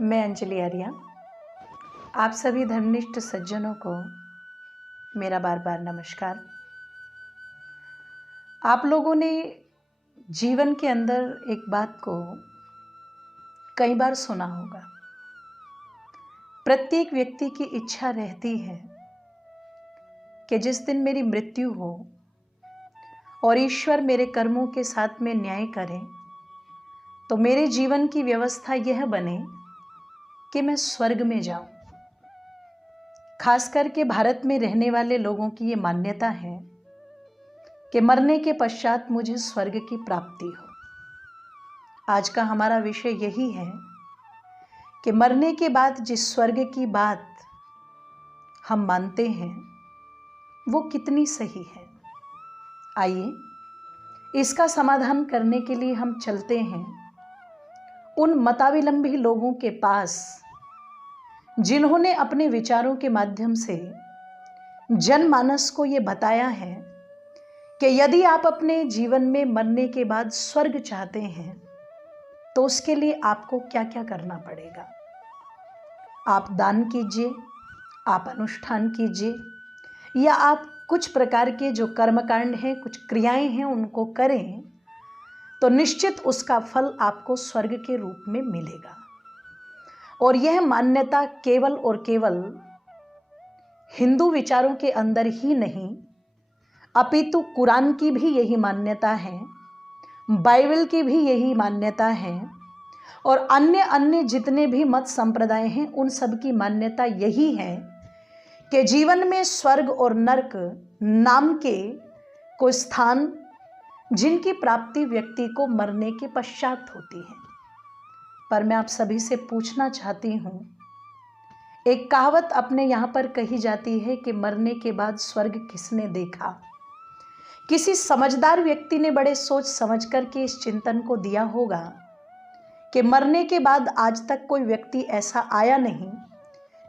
मैं अंजलि आर्या। आप सभी धर्मनिष्ठ सज्जनों को मेरा बार बार नमस्कार। आप लोगों ने जीवन के अंदर एक बात को कई बार सुना होगा। प्रत्येक व्यक्ति की इच्छा रहती है कि जिस दिन मेरी मृत्यु हो और ईश्वर मेरे कर्मों के साथ में न्याय करे तो मेरे जीवन की व्यवस्था यह बने कि मैं स्वर्ग में जाऊं। खास करके भारत में रहने वाले लोगों की ये मान्यता है कि मरने के पश्चात मुझे स्वर्ग की प्राप्ति हो। आज का हमारा विषय यही है कि मरने के बाद जिस स्वर्ग की बात हम मानते हैं वो कितनी सही है। आइए इसका समाधान करने के लिए हम चलते हैं उन मताविलंबी लोगों के पास जिन्होंने अपने विचारों के माध्यम से जनमानस को ये बताया है कि यदि आप अपने जीवन में मरने के बाद स्वर्ग चाहते हैं तो उसके लिए आपको क्या क्या करना पड़ेगा। आप दान कीजिए, आप अनुष्ठान कीजिए या आप कुछ प्रकार के जो कर्मकांड हैं, कुछ क्रियाएं हैं उनको करें तो निश्चित उसका फल आपको स्वर्ग के रूप में मिलेगा। और यह मान्यता केवल और केवल हिंदू विचारों के अंदर ही नहीं अपितु कुरान की भी यही मान्यता है, बाइबल की भी यही मान्यता है और अन्य जितने भी मत संप्रदाय हैं उन सब की मान्यता यही है कि जीवन में स्वर्ग और नरक नाम के कोई स्थान जिनकी प्राप्ति व्यक्ति को मरने के पश्चात होती है। पर मैं आप सभी से पूछना चाहती हूँ, एक कहावत अपने यहाँ पर कही जाती है कि मरने के बाद स्वर्ग किसने देखा। किसी समझदार व्यक्ति ने बड़े सोच समझ कर के इस चिंतन को दिया होगा कि मरने के बाद आज तक कोई व्यक्ति ऐसा आया नहीं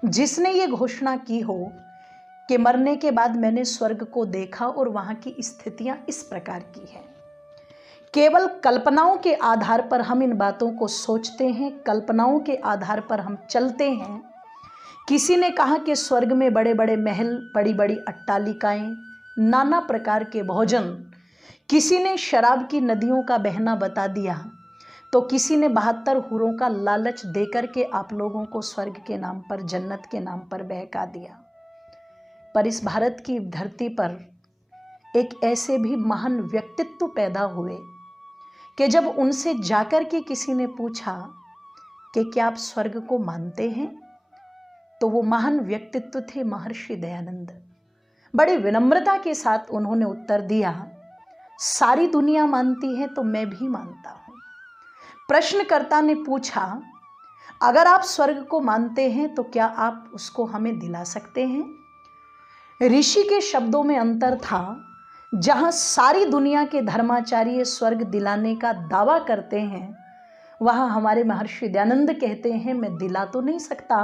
जिसने ये घोषणा की हो कि मरने के बाद मैंने स्वर्ग को देखा और वहाँ की स्थितियाँ इस प्रकार की हैं। केवल कल्पनाओं के आधार पर हम इन बातों को सोचते हैं, कल्पनाओं के आधार पर हम चलते हैं। किसी ने कहा कि स्वर्ग में बड़े बड़े महल, बड़ी बड़ी अट्टालिकाएं, नाना प्रकार के भोजन, किसी ने शराब की नदियों का बहना बता दिया तो किसी ने 72 हूरों का लालच देकर के आप लोगों को स्वर्ग के नाम पर, जन्नत के नाम पर बहका दिया। पर इस भारत की धरती पर एक ऐसे भी महान व्यक्तित्व पैदा हुए कि जब उनसे जाकर के किसी ने पूछा कि क्या आप स्वर्ग को मानते हैं तो वो महान व्यक्तित्व थे महर्षि दयानंद। बड़ी विनम्रता के साथ उन्होंने उत्तर दिया, सारी दुनिया मानती है तो मैं भी मानता हूँ। प्रश्नकर्ता ने पूछा, अगर आप स्वर्ग को मानते हैं तो क्या आप उसको हमें दिला सकते हैं। ऋषि के शब्दों में अंतर था। जहाँ सारी दुनिया के धर्माचार्य स्वर्ग दिलाने का दावा करते हैं वहाँ हमारे महर्षि दयानंद कहते हैं मैं दिला तो नहीं सकता,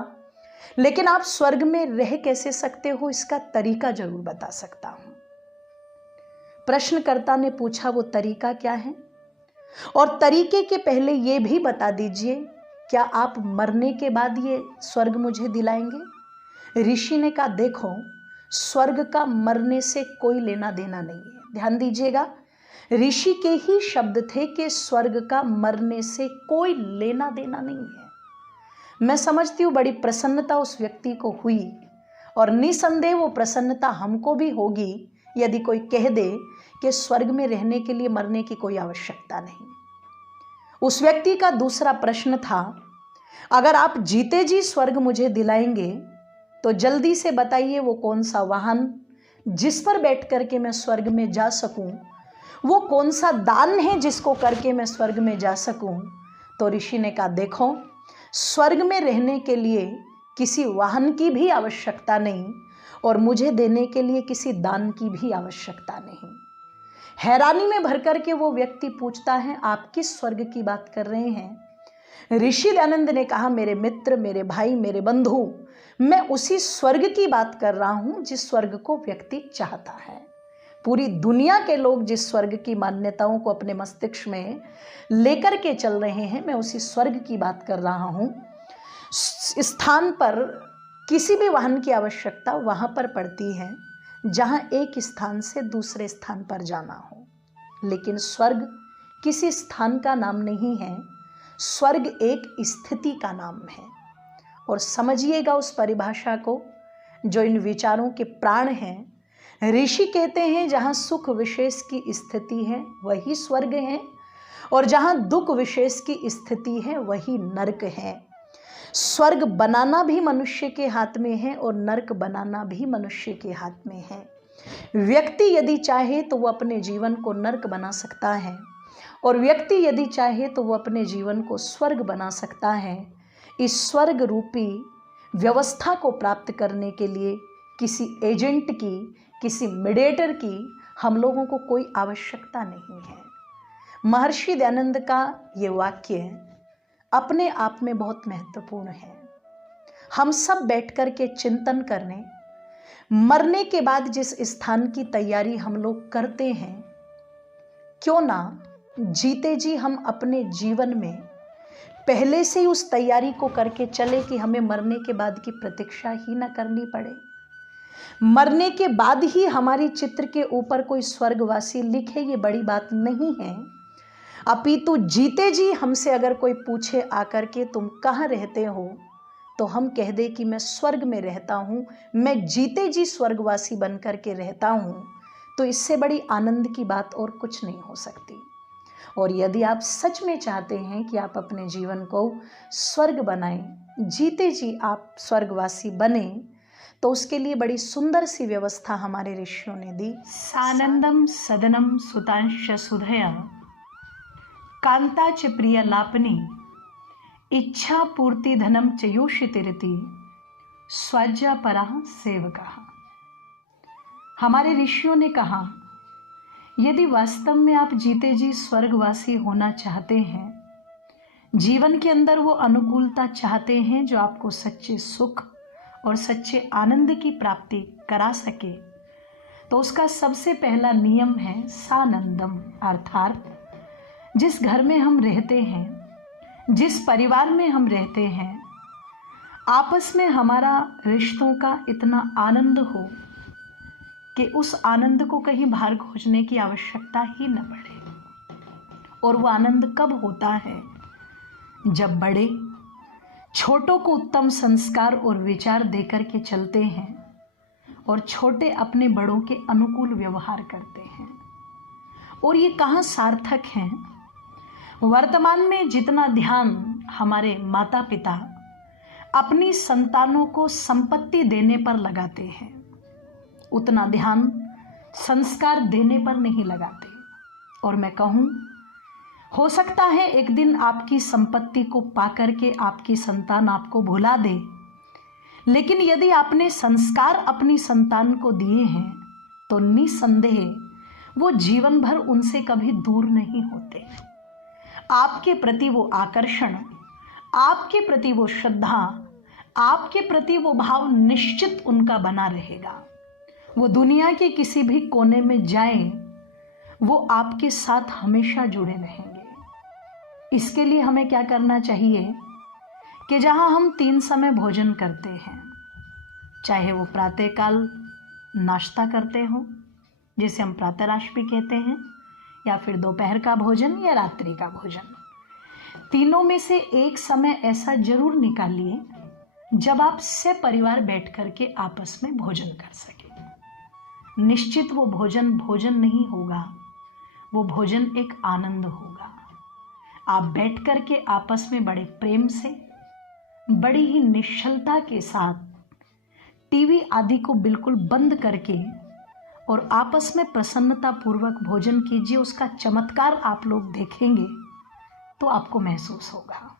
लेकिन आप स्वर्ग में रह कैसे सकते हो इसका तरीका जरूर बता सकता हूँ। प्रश्नकर्ता ने पूछा वो तरीका क्या है और तरीके के पहले ये भी बता दीजिए क्या आप मरने के बाद ये स्वर्ग मुझे दिलाएंगे। ऋषि ने कहा देखो, स्वर्ग का मरने से कोई लेना देना नहीं है। ध्यान दीजिएगा, ऋषि के ही शब्द थे कि स्वर्ग का मरने से कोई लेना देना नहीं है। मैं समझती हूँ बड़ी प्रसन्नता उस व्यक्ति को हुई और निसंदेह वो प्रसन्नता हमको भी होगी यदि कोई कह दे कि स्वर्ग में रहने के लिए मरने की कोई आवश्यकता नहीं। उस व्यक्ति का दूसरा प्रश्न था, अगर आप जीते जी स्वर्ग मुझे दिलाएंगे तो जल्दी से बताइए वो कौन सा वाहन जिस पर बैठ करके मैं स्वर्ग में जा सकूं, वो कौन सा दान है जिसको करके मैं स्वर्ग में जा सकूं। तो ऋषि ने कहा देखो, स्वर्ग में रहने के लिए किसी वाहन की भी आवश्यकता नहीं और मुझे देने के लिए किसी दान की भी आवश्यकता नहीं। हैरानी में भर करके वो व्यक्ति पूछता है, आप किस स्वर्ग की बात कर रहे हैं। ऋषि दयानंद ने कहा, मेरे मित्र, मेरे भाई, मेरे बंधु, मैं उसी स्वर्ग की बात कर रहा हूं जिस स्वर्ग को व्यक्ति चाहता है। पूरी दुनिया के लोग जिस स्वर्ग की मान्यताओं को अपने मस्तिष्क में लेकर के चल रहे हैं, मैं उसी स्वर्ग की बात कर रहा हूं स्थान पर किसी भी वाहन की आवश्यकता वहाँ पर पड़ती है जहाँ एक स्थान से दूसरे स्थान पर जाना हो। लेकिन स्वर्ग किसी स्थान का नाम नहीं है, स्वर्ग एक स्थिति का नाम है। और समझिएगा उस परिभाषा को जो इन विचारों के प्राण हैं। ऋषि कहते हैं जहाँ सुख विशेष की स्थिति है वही स्वर्ग है, और जहाँ दुख विशेष की स्थिति है वही नरक है। स्वर्ग बनाना भी मनुष्य के हाथ में है और नरक बनाना भी मनुष्य के हाथ में है। व्यक्ति यदि चाहे तो वो अपने जीवन को नरक बना सकता है, और व्यक्ति यदि चाहे तो वो अपने जीवन को स्वर्ग बना सकता है। इस स्वर्ग रूपी व्यवस्था को प्राप्त करने के लिए किसी एजेंट की, किसी मीडिएटर की हम लोगों को कोई आवश्यकता नहीं है। महर्षि दयानंद का ये वाक्य अपने आप में बहुत महत्वपूर्ण है। हम सब बैठकर के चिंतन करने, मरने के बाद जिस स्थान की तैयारी हम लोग करते हैं, क्यों ना जीते जी हम अपने जीवन में पहले से ही उस तैयारी को करके चले कि हमें मरने के बाद की प्रतीक्षा ही ना करनी पड़े। मरने के बाद ही हमारी चित्र के ऊपर कोई स्वर्गवासी लिखे, ये बड़ी बात नहीं है। अपितु जीते जी हमसे अगर कोई पूछे आकर के तुम कहाँ रहते हो, तो हम कह दे कि मैं स्वर्ग में रहता हूँ, मैं जीते जी स्वर्गवासी बन कर के रहता हूँ, तो इससे बड़ी आनंद की बात और कुछ नहीं हो सकती। और यदि आप सच में चाहते हैं कि आप अपने जीवन को स्वर्ग बनाएं, जीते जी आप स्वर्गवासी बने, तो उसके लिए बड़ी सुंदर सी व्यवस्था हमारे ऋषियों ने दी। सानंदम सदनम सुतांश सुधया कांता च प्रिय लापनी इच्छा पूर्ति धनम च योषितिरति स्वज्जा परा सेवका। हमारे ऋषियों ने कहा, यदि वास्तव में आप जीते जी स्वर्गवासी होना चाहते हैं, जीवन के अंदर वो अनुकूलता चाहते हैं जो आपको सच्चे सुख और सच्चे आनंद की प्राप्ति करा सके, तो उसका सबसे पहला नियम है सानंदम, अर्थात जिस घर में हम रहते हैं, जिस परिवार में हम रहते हैं, आपस में हमारा रिश्तों का इतना आनंद हो कि उस आनंद को कहीं बाहर खोजने की आवश्यकता ही न पड़े। और वो आनंद कब होता है? जब बड़े छोटों को उत्तम संस्कार और विचार देकर के चलते हैं और छोटे अपने बड़ों के अनुकूल व्यवहार करते हैं। और ये कहाँ सार्थक है? वर्तमान में जितना ध्यान हमारे माता पिता अपनी संतानों को संपत्ति देने पर लगाते हैं, उतना ध्यान संस्कार देने पर नहीं लगाते। और मैं कहूँ, हो सकता है एक दिन आपकी संपत्ति को पाकर के आपकी संतान आपको भुला दे, लेकिन यदि आपने संस्कार अपनी संतान को दिए हैं तो निसंदेह वो जीवन भर उनसे कभी दूर नहीं होते। आपके प्रति वो आकर्षण, आपके प्रति वो श्रद्धा, आपके प्रति वो भाव निश्चित उनका बना रहेगा। वो दुनिया के किसी भी कोने में जाएं, वो आपके साथ हमेशा जुड़े रहेंगे। इसके लिए हमें क्या करना चाहिए कि जहां हम 3 समय भोजन करते हैं, चाहे वो प्रातःकाल नाश्ता करते हो जिसे हम प्रातराश भी कहते हैं, या फिर दोपहर का भोजन या रात्रि का भोजन, तीनों में से एक समय ऐसा जरूर निकालिए जब आप सपरिवार बैठ करके आपस में भोजन कर सके। निश्चित वो भोजन भोजन नहीं होगा, वो भोजन एक आनंद होगा। आप बैठ करके आपस में बड़े प्रेम से, बड़ी ही निश्चलता के साथ टीवी आदि को बिल्कुल बंद करके और आपस में प्रसन्नता पूर्वक भोजन कीजिए। उसका चमत्कार आप लोग देखेंगे तो आपको महसूस होगा।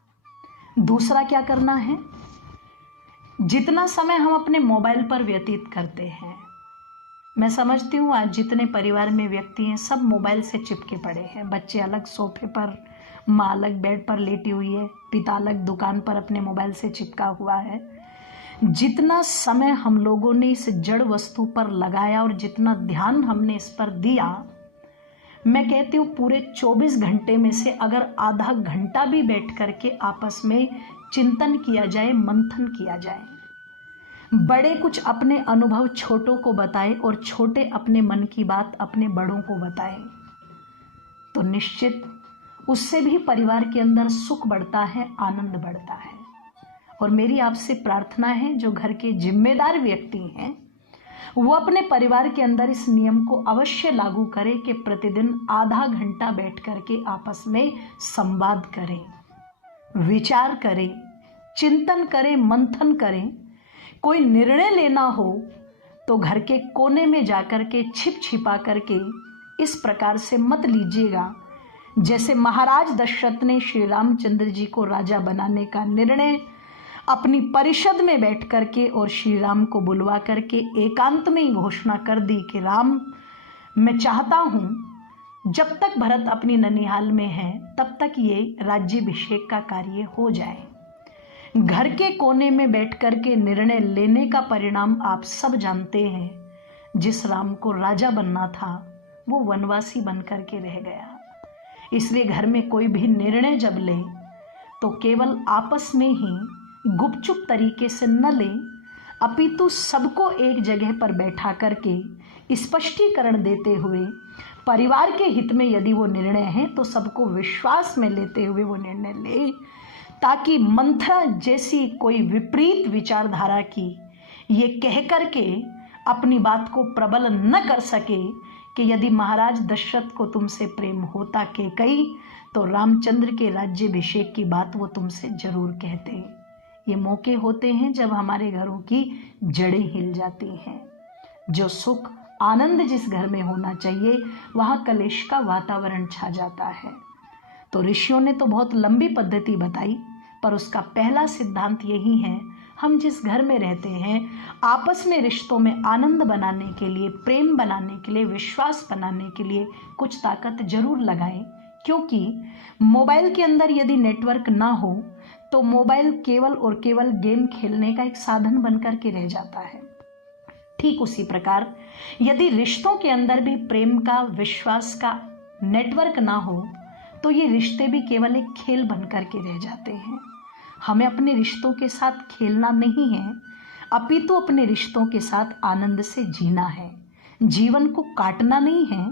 दूसरा क्या करना है, जितना समय हम अपने मोबाइल पर व्यतीत करते हैं, मैं समझती हूँ आज जितने परिवार में व्यक्ति हैं सब मोबाइल से चिपके पड़े हैं। बच्चे अलग सोफे पर, माँ अलग बेड पर लेटी हुई है, पिता अलग दुकान पर अपने मोबाइल से चिपका हुआ है। जितना समय हम लोगों ने इस जड़ वस्तु पर लगाया और जितना ध्यान हमने इस पर दिया, मैं कहती हूँ पूरे 24 घंटे में से अगर आधा घंटा भी बैठ करके आपस में चिंतन किया जाए, मंथन किया जाए, बड़े कुछ अपने अनुभव छोटों को बताएं और छोटे अपने मन की बात अपने बड़ों को बताएं, तो निश्चित उससे भी परिवार के अंदर सुख बढ़ता है, आनंद बढ़ता है। और मेरी आपसे प्रार्थना है, जो घर के जिम्मेदार व्यक्ति हैं वो अपने परिवार के अंदर इस नियम को अवश्य लागू करें कि प्रतिदिन आधा घंटा बैठ करके आपस में संवाद करें, विचार करें, चिंतन करें, मंथन करें। कोई निर्णय लेना हो तो घर के कोने में जाकर के छिप छिपा करके इस प्रकार से मत लीजिएगा जैसे महाराज दशरथ ने श्री रामचंद्र जी को राजा बनाने का निर्णय अपनी परिषद में बैठ करके और श्री राम को बुलवा करके एकांत में ही घोषणा कर दी कि राम, मैं चाहता हूँ जब तक भरत अपनी ननिहाल में है तब तक ये राज्याभिषेक का कार्य हो जाए। घर के कोने में बैठ करके निर्णय लेने का परिणाम आप सब जानते हैं। जिस राम को राजा बनना था वो वनवासी बन करके रह गया। इसलिए घर में कोई भी निर्णय जब ले तो केवल आपस में ही गुपचुप तरीके से न लें, अपितु सबको एक जगह पर बैठा करके स्पष्टीकरण देते हुए परिवार के हित में यदि वो निर्णय है तो सबको विश्वास में लेते हुए वो निर्णय ले, ताकि मंथरा जैसी कोई विपरीत विचारधारा की ये कह करके अपनी बात को प्रबल न कर सके कि यदि महाराज दशरथ को तुमसे प्रेम होता कैकई तो रामचंद्र के राज्याभिषेक की बात वो तुमसे जरूर कहते। ये मौके होते हैं जब हमारे घरों की जड़ें हिल जाती हैं। जो सुख आनंद जिस घर में होना चाहिए वहाँ कलेश का वातावरण छा जाता है। तो ऋषियों ने तो बहुत लंबी पद्धति बताई, पर उसका पहला सिद्धांत यही है, हम जिस घर में रहते हैं आपस में रिश्तों में आनंद बनाने के लिए, प्रेम बनाने के लिए, विश्वास बनाने के लिए कुछ ताकत जरूर लगाएं। क्योंकि मोबाइल के अंदर यदि नेटवर्क ना हो तो मोबाइल केवल और केवल गेम खेलने का एक साधन बनकर के रह जाता है। ठीक उसी प्रकार यदि रिश्तों के अंदर भी प्रेम का, विश्वास का नेटवर्क ना हो तो ये रिश्ते भी केवल एक खेल बनकर के रह जाते हैं। हमें अपने रिश्तों के साथ खेलना नहीं है, अपितु अपने रिश्तों के साथ आनंद से जीना है। जीवन को काटना नहीं है,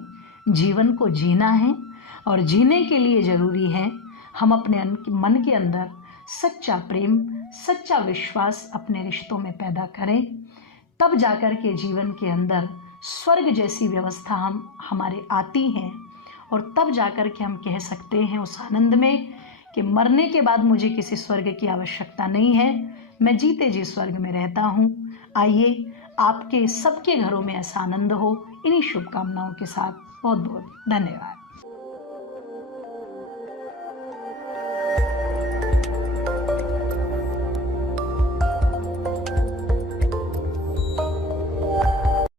जीवन को जीना है। और जीने के लिए जरूरी है हम अपने मन के अंदर सच्चा प्रेम, सच्चा विश्वास अपने रिश्तों में पैदा करें। तब जाकर के जीवन के अंदर स्वर्ग जैसी व्यवस्था हमारे आती हैं। और तब जाकर के हम कह सकते हैं उस आनंद में कि मरने के बाद मुझे किसी स्वर्ग की आवश्यकता नहीं है, मैं जीते जी स्वर्ग में रहता हूँ। आइए आपके सबके घरों में ऐसा आनंद हो। इन्हीं शुभकामनाओं के साथ बहुत बहुत धन्यवाद।